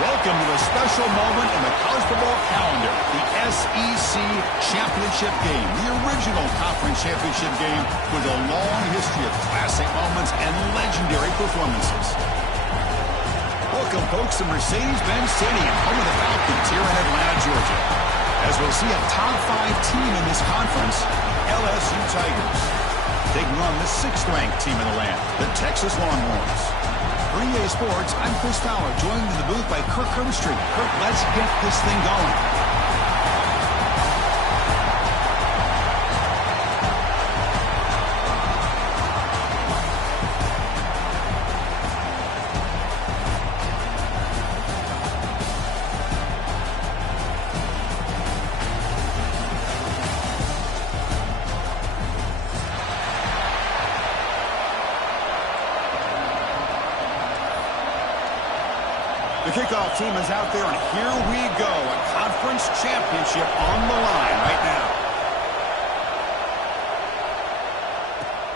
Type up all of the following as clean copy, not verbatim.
Welcome to a special moment in the college football calendar, the SEC Championship game, the original conference championship game with a long history of classic moments and legendary performances. Welcome, folks, to Mercedes-Benz Stadium, home of the Falcons here in Atlanta, Georgia. As we'll see a top 5 team in this conference, LSU Tigers, taking on the 6th-ranked team in the land, the Texas Longhorns. For EA Sports, I'm Chris Fowler, joined in the booth by Kirk Herbstreit. Kirk, let's get this thing going. The kickoff team is out there, and here we go. A conference championship on the line right now.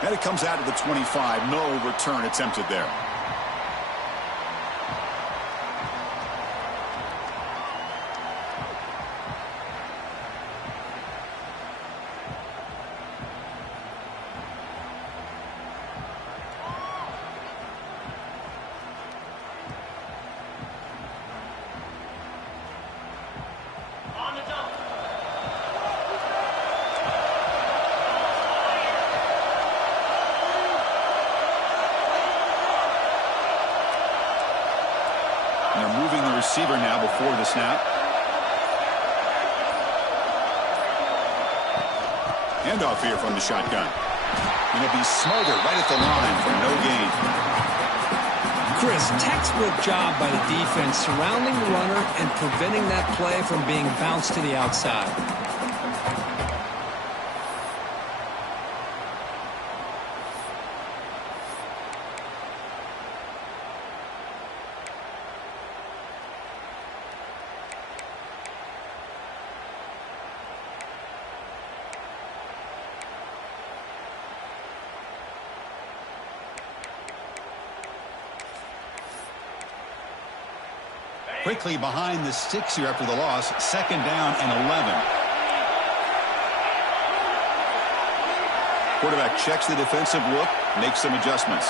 And it comes out of the 25. No return attempted there. They're moving the receiver now before the snap. Handoff here from the shotgun. And it'll be smothered right at the line for no gain. Chris, textbook job by the defense surrounding the runner and preventing that play from being bounced to the outside. Quickly behind the sticks here after the loss. 2nd down and 11. Quarterback checks the defensive look, makes some adjustments.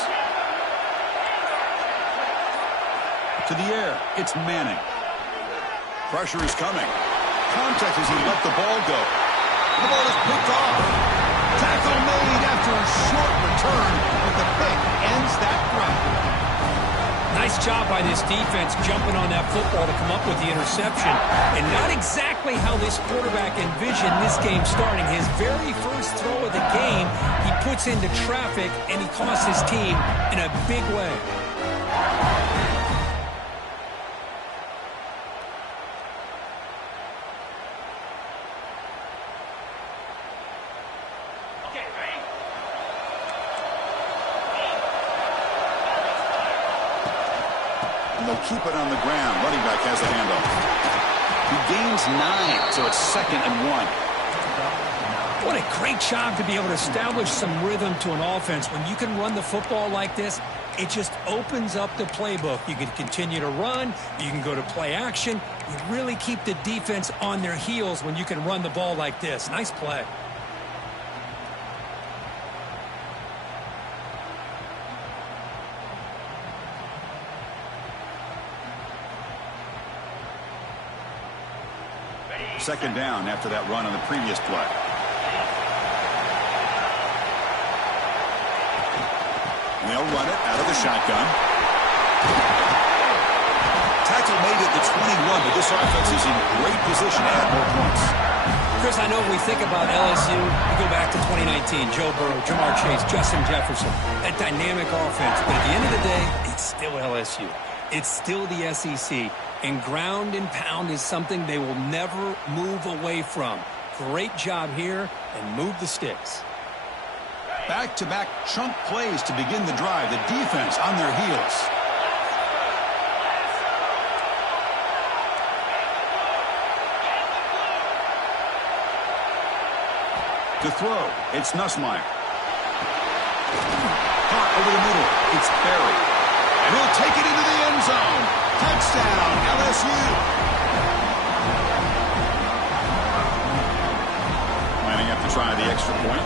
To the air, it's Manning. Pressure is coming. Contact as he let the ball go. The ball is picked off. Tackle made after a short return, but the pick ends that drive. Nice job by this defense jumping on that football to come up with the interception. And not exactly how this quarterback envisioned this game starting. His very first throw of the game, he puts into traffic, and he costs his team in a big way. They'll keep it on the ground. Running back has a handoff. He gains 9, so it's 2nd and 1. What a great job to be able to establish some rhythm to an offense. When you can run the football like this, it just opens up the playbook. You can continue to run. You can go to play action. You really keep the defense on their heels when you can run the ball like this. Nice play. Second down after that run on the previous play. And they'll run it out of the shotgun. Tackle made at the 21, but this offense is in great position to add more points. Chris, I know when we think about LSU, we go back to 2019, Joe Burrow, Jamar Chase, Justin Jefferson, that dynamic offense. But at the end of the day, it's still LSU. It's still the SEC. And ground and pound is something they will never move away from. Great job here, and move the sticks. Back-to-back chunk plays to begin the drive. The defense on their heels. To throw, it's Nussmeier. Caught over the middle. It's Berry. And he'll take it into the end zone. Touchdown, LSU. Lining up to try the extra point.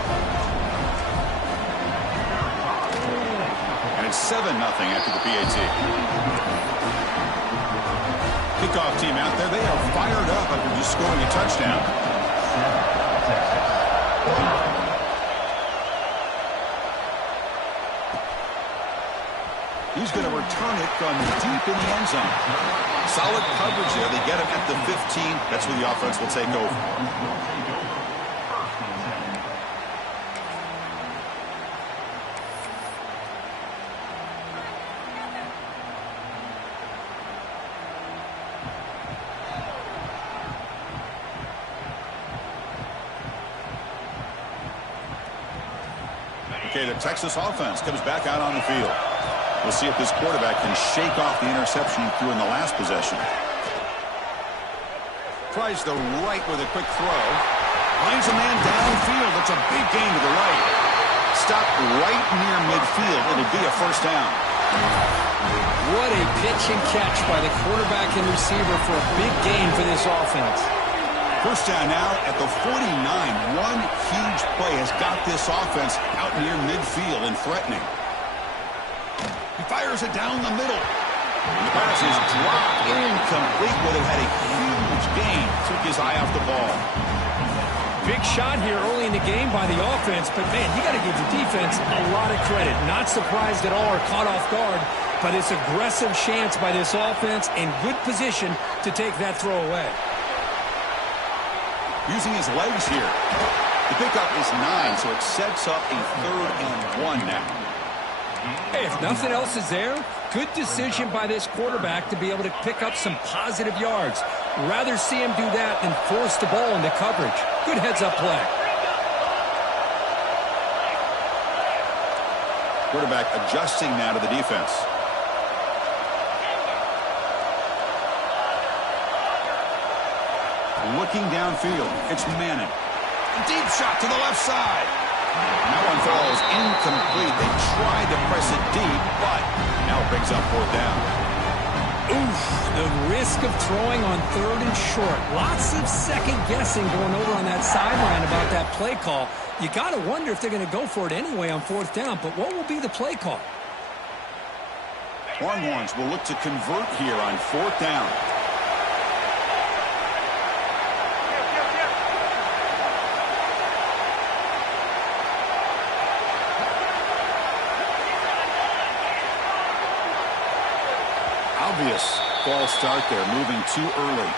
And it's 7-0 after the PAT. Kickoff team out there, they are fired up after just scoring a touchdown. He's going to return it from deep in the end zone. Solid coverage there. They get him at the 15. That's where the offense will take over. Okay, the Texas offense comes back out on the field. We'll see if this quarterback can shake off the interception he threw in the last possession. Tries the right with a quick throw. Finds a man downfield. It's a big gain to the right. Stop right near midfield. It'll be a first down. What a pitch and catch by the quarterback and receiver for a big gain for this offense. First down now at the 49. One huge play has got this offense out near midfield and threatening. He fires it down the middle. The pass is dropped incomplete, but it had a huge gain. Took his eye off the ball. Big shot here early in the game by the offense, but man, you got to give the defense a lot of credit. Not surprised at all or caught off guard, but it's aggressive chance by this offense and good position to take that throw away. Using his legs here. The pickup is 9, so it sets up a 3rd and 1 now. Hey, if nothing else is there, good decision by this quarterback to be able to pick up some positive yards. Rather see him do that than force the ball into coverage. Good heads-up play. Quarterback adjusting now to the defense. Looking downfield. It's Madden. Deep shot to the left side. And that one falls incomplete. They tried to press it deep, but now it brings up 4th down. Oof, the risk of throwing on 3rd and short. Lots of second guessing going over on that sideline about that play call. You got to wonder if they're going to go for it anyway on 4th down, but what will be the play call? Longhorns will look to convert here on 4th down. Obvious false start there, moving too early.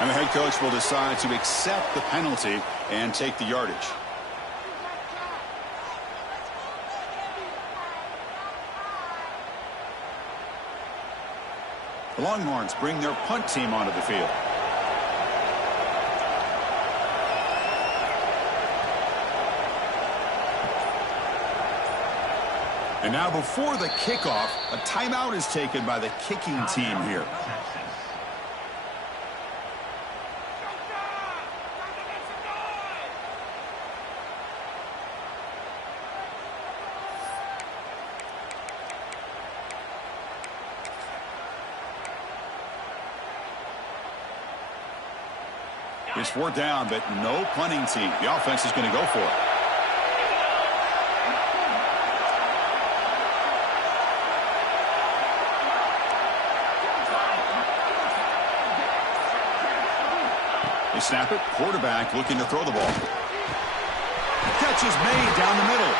And the head coach will decide to accept the penalty and take the yardage. The Longhorns bring their punt team onto the field. And now before the kickoff, a timeout is taken by the kicking team here. It's 4th down, but no punting team. The offense is going to go for it. They snap it. Quarterback looking to throw the ball. Catch is made down the middle.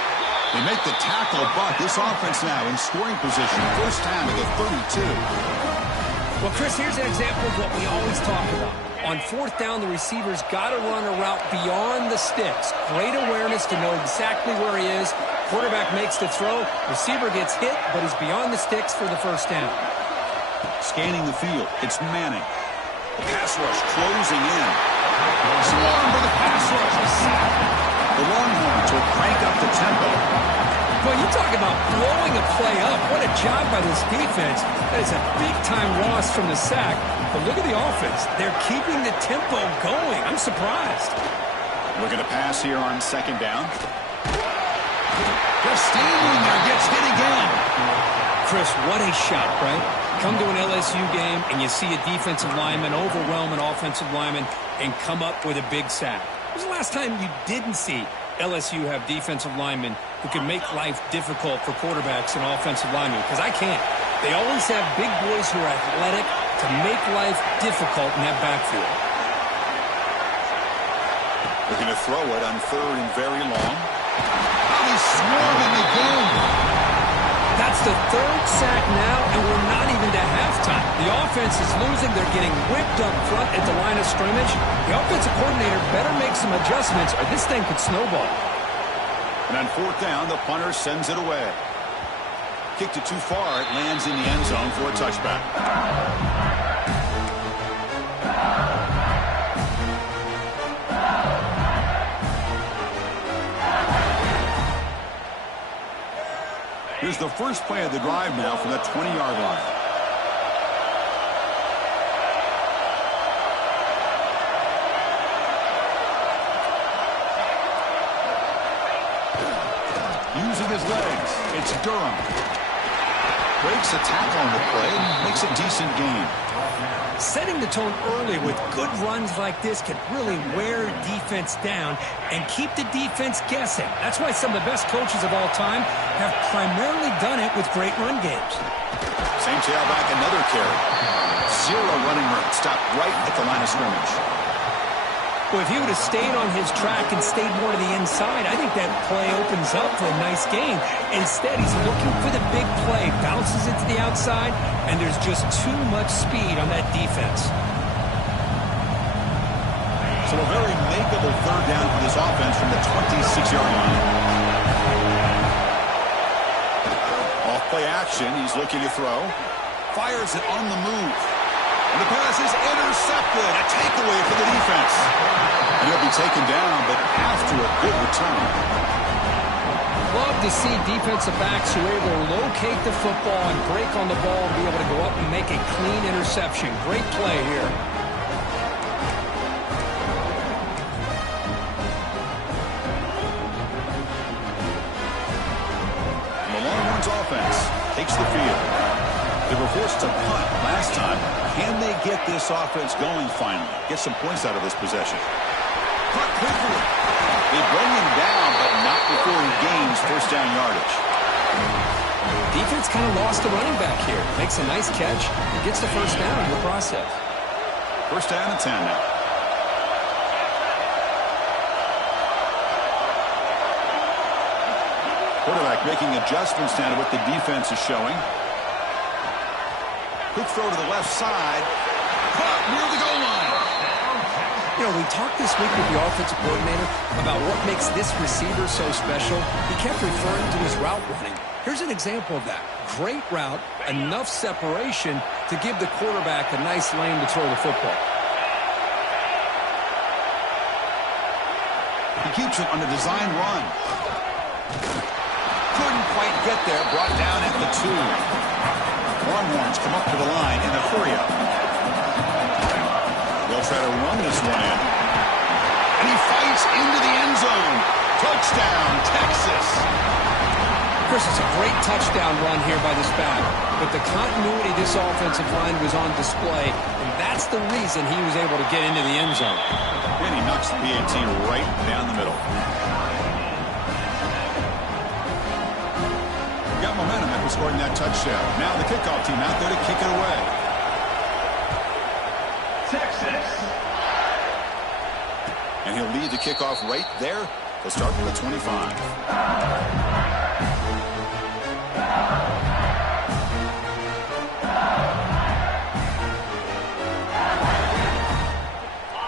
They make the tackle, but this offense now in scoring position. First down to the 32. Well, Chris, here's an example of what we always talk about. On 4th down, the receiver's got to run a route beyond the sticks. Great awareness to know exactly where he is. Quarterback makes the throw. Receiver gets hit, but he's beyond the sticks for the first down. Scanning the field. It's Manning. The pass rush closing in. Swarm for the pass rush. A sack. The Longhorns will crank up the tempo. Well, you talk about blowing a play up. What a job by this defense. That is a big-time loss from the sack. But look at the offense. They're keeping the tempo going. I'm surprised. Look at a pass here on 2nd down. Just standing there, gets hit again. Chris, what a shot, right? Come to an LSU game and you see a defensive lineman overwhelm an offensive lineman and come up with a big sack. When was the last time you didn't see LSU have defensive linemen who can make life difficult for quarterbacks and offensive linemen? Because I can't. They always have big boys who are athletic to make life difficult in that backfield. Looking to throw it on 3rd and very long. How they swarm in the game. That's the 3rd sack now, and we're not even to halftime. The offense is losing. They're getting whipped up front at the line of scrimmage. The offensive coordinator better make some adjustments or this thing could snowball. And on 4th down, the punter sends it away. Kicked it too far. It lands in the end zone for a touchback. Here's the first play of the drive now from the 20-yard line. Using his legs, it's Durham. Breaks a tackle on the play and makes a decent gain. Setting the tone early with good runs like this can really wear defense down and keep the defense guessing. That's why some of the best coaches of all time have primarily done it with great run games. Same tailback, another carry. 0 running room. Stopped right at the line of scrimmage. Well, if he would have stayed on his track and stayed more to the inside, I think that play opens up for a nice gain. Instead, he's looking for the big play, bounces it to the outside, and there's just too much speed on that defense. So a very makeable 3rd down for this offense from the 26-yard line. Off play action, he's looking to throw. Fires it on the move. And the pass is intercepted. A takeaway for the defense. And he'll be taken down, but after a good return. Love to see defensive backs who are able to locate the football and break on the ball and be able to go up and make a clean interception. Great play here. The Longhorns offense takes the field. They were forced to punt last time. Can they get this offense going finally? Get some points out of this possession. Caught quickly. They bring him down, but not before he gains first down yardage. Defense kind of lost the running back here. Makes a nice catch and gets the first down in the process. First down and 10 now. Quarterback making adjustments down to what the defense is showing. Quick throw to the left side. Caught near the goal line. You know, we talked this week with the offensive coordinator about what makes this receiver so special. He kept referring to his route running. Here's an example of that. Great route, enough separation to give the quarterback a nice lane to throw the football. He keeps it on a design run. Couldn't quite get there. Brought down at the 2. Longhorns come up to the line in a hurry-up. They'll try to run this one in. And he fights into the end zone. Touchdown, Texas. Chris, it's a great touchdown run here by this back. But the continuity of this offensive line was on display, and that's the reason he was able to get into the end zone. And he knocks the PAT right down the middle. Got momentum after scoring that touchdown. Now the kickoff team out there to kick it away. Texas. And he'll lead the kickoff right there. He'll start from the 25.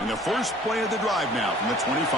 And the first play of the drive now from the 25.